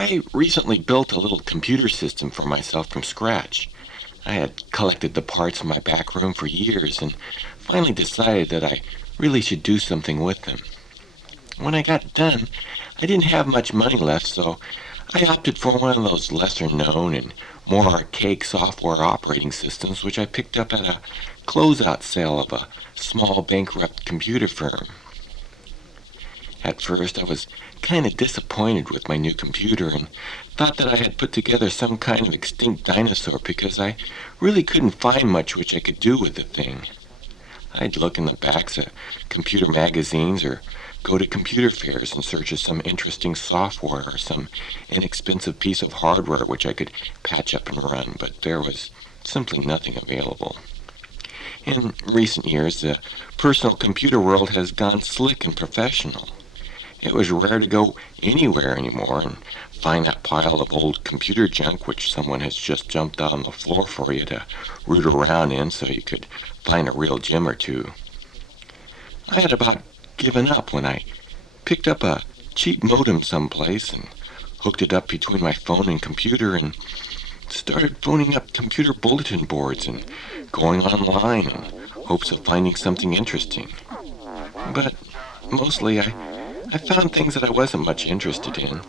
I recently built a little computer system for myself from scratch. I had collected the parts in my back room for years and finally decided that I really should do something with them. When I got done, I didn't have much money left, so I opted for one of those lesser known and more archaic software operating systems which I picked up at a closeout sale of a small bankrupt computer firm. At first, I was kind of disappointed with my new computer and thought that I had put together some kind of extinct dinosaur because I really couldn't find much which I could do with the thing. I'd look in the backs of computer magazines or go to computer fairs in search of some interesting software or some inexpensive piece of hardware which I could patch up and run, but there was simply nothing available. In recent years, the personal computer world has gone slick and professional. It was rare to go anywhere anymore and find that pile of old computer junk which someone has just jumped out on the floor for you to root around in so you could find a real gem or two. I had about given up when I picked up a cheap modem someplace and hooked it up between my phone and computer and started phoning up computer bulletin boards and going online in hopes of finding something interesting. But mostly I found things that I wasn't much interested in.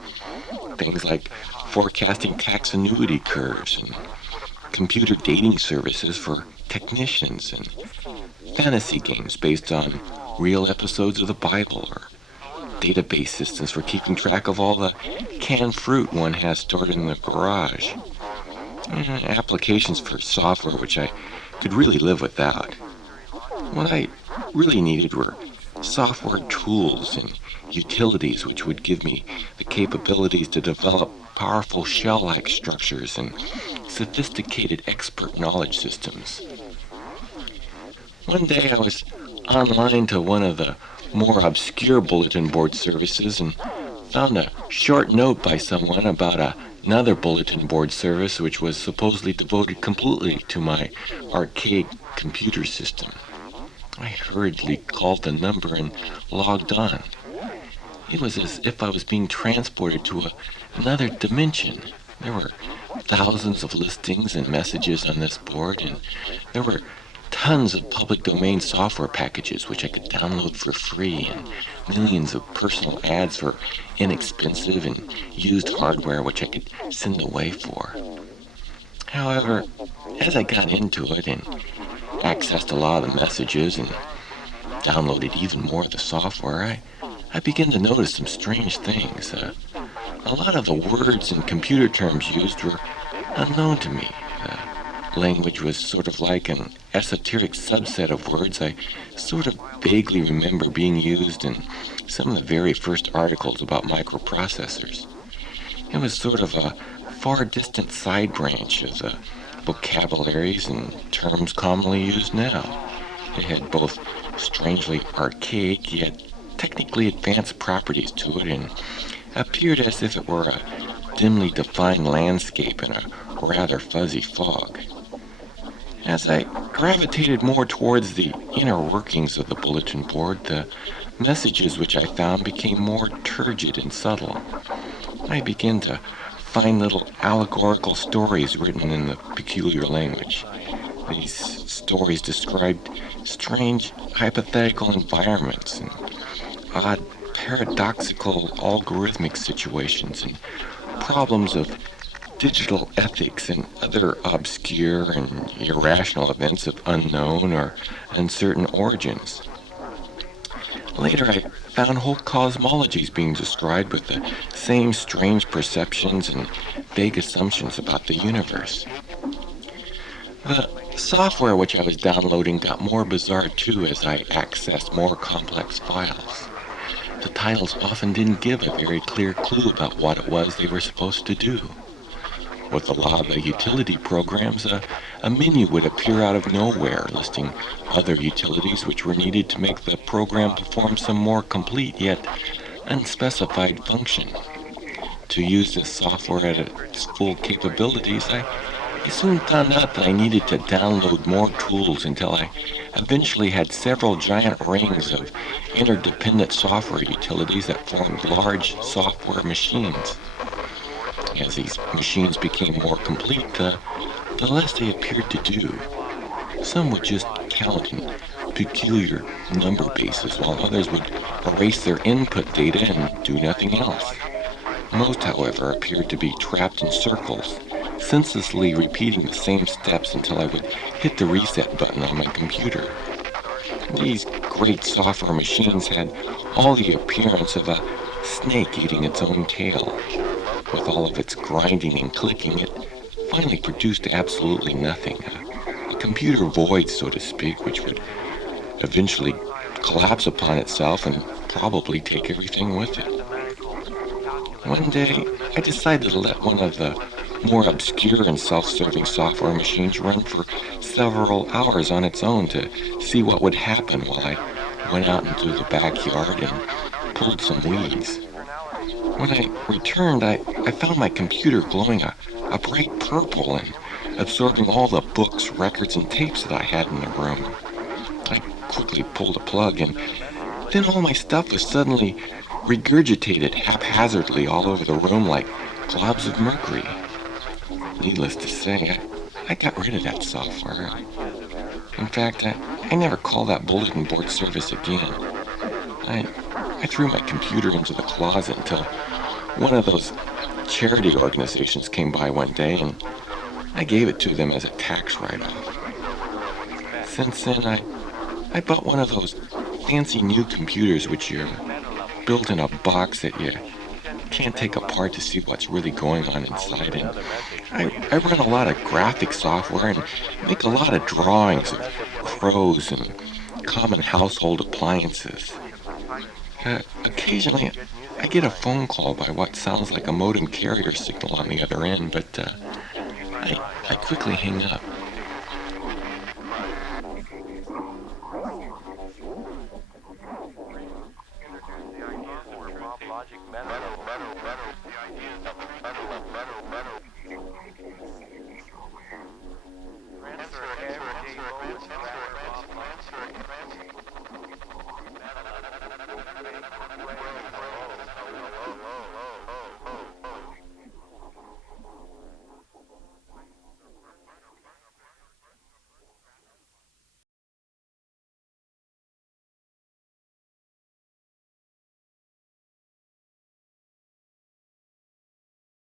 Things like forecasting tax annuity curves and computer dating services for technicians and fantasy games based on real episodes of the Bible or database systems for keeping track of all the canned fruit one has stored in the garage. Applications for software which I could really live without. What I really needed were software tools and utilities which would give me the capabilities to develop powerful shell-like structures and sophisticated expert knowledge systems. One day I was online to one of the more obscure bulletin board services and found a short note by someone about another bulletin board service which was supposedly devoted completely to my archaic computer system. I hurriedly called the number and logged on. It was as if I was being transported to another dimension. There were thousands of listings and messages on this board, and there were tons of public domain software packages which I could download for free, and millions of personal ads for inexpensive and used hardware which I could send away for. However, as I got into it and accessed a lot of the messages and downloaded even more of the software, I began to notice some strange things. A lot of the words and computer terms used were unknown to me. Language was sort of like an esoteric subset of words I sort of vaguely remember being used in some of the very first articles about microprocessors. It was sort of a far distant side branch of the vocabularies and terms commonly used now. It had both strangely archaic yet technically advanced properties to it and appeared as if it were a dimly defined landscape in a rather fuzzy fog. As I gravitated more towards the inner workings of the bulletin board, the messages which I found became more turgid and subtle. I began to find little allegorical stories written in the peculiar language. These stories described strange hypothetical environments and odd paradoxical algorithmic situations and problems of digital ethics and other obscure and irrational events of unknown or uncertain origins. Later, I found whole cosmologies being described with the same strange perceptions and vague assumptions about the universe. The software which I was downloading got more bizarre too as I accessed more complex files. The titles often didn't give a very clear clue about what it was they were supposed to do. With a lot of the utility programs, a menu would appear out of nowhere listing other utilities which were needed to make the program perform some more complete yet unspecified function. To use this software at its full capabilities, I soon found out that I needed to download more tools until I eventually had several giant rings of interdependent software utilities that formed large software machines. As these machines became more complete, the less they appeared to do. Some would just count in peculiar number bases, while others would erase their input data and do nothing else. Most, however, appeared to be trapped in circles, senselessly repeating the same steps until I would hit the reset button on my computer. These great software machines had all the appearance of a snake eating its own tail. With all of its grinding and clicking, it finally produced absolutely nothing. A computer void, so to speak, which would eventually collapse upon itself and probably take everything with it. One day, I decided to let one of the more obscure and self-serving software machines run for several hours on its own to see what would happen while I went out into the backyard and pulled some weeds. When I returned, I found my computer glowing a bright purple and absorbing all the books, records, and tapes that I had in the room. I quickly pulled a plug, and then all my stuff was suddenly regurgitated haphazardly all over the room like globs of mercury. Needless to say, I got rid of that software. In fact, I never called that bulletin board service again. I threw my computer into the closet until one of those charity organizations came by one day, and I gave it to them as a tax write-off. Since then, I bought one of those fancy new computers which are built in a box that you can't take apart to see what's really going on inside. And I run a lot of graphic software and make a lot of drawings of crows and common household appliances. Occasionally, I get a phone call by what sounds like a modem carrier signal on the other end, but I quickly hang up.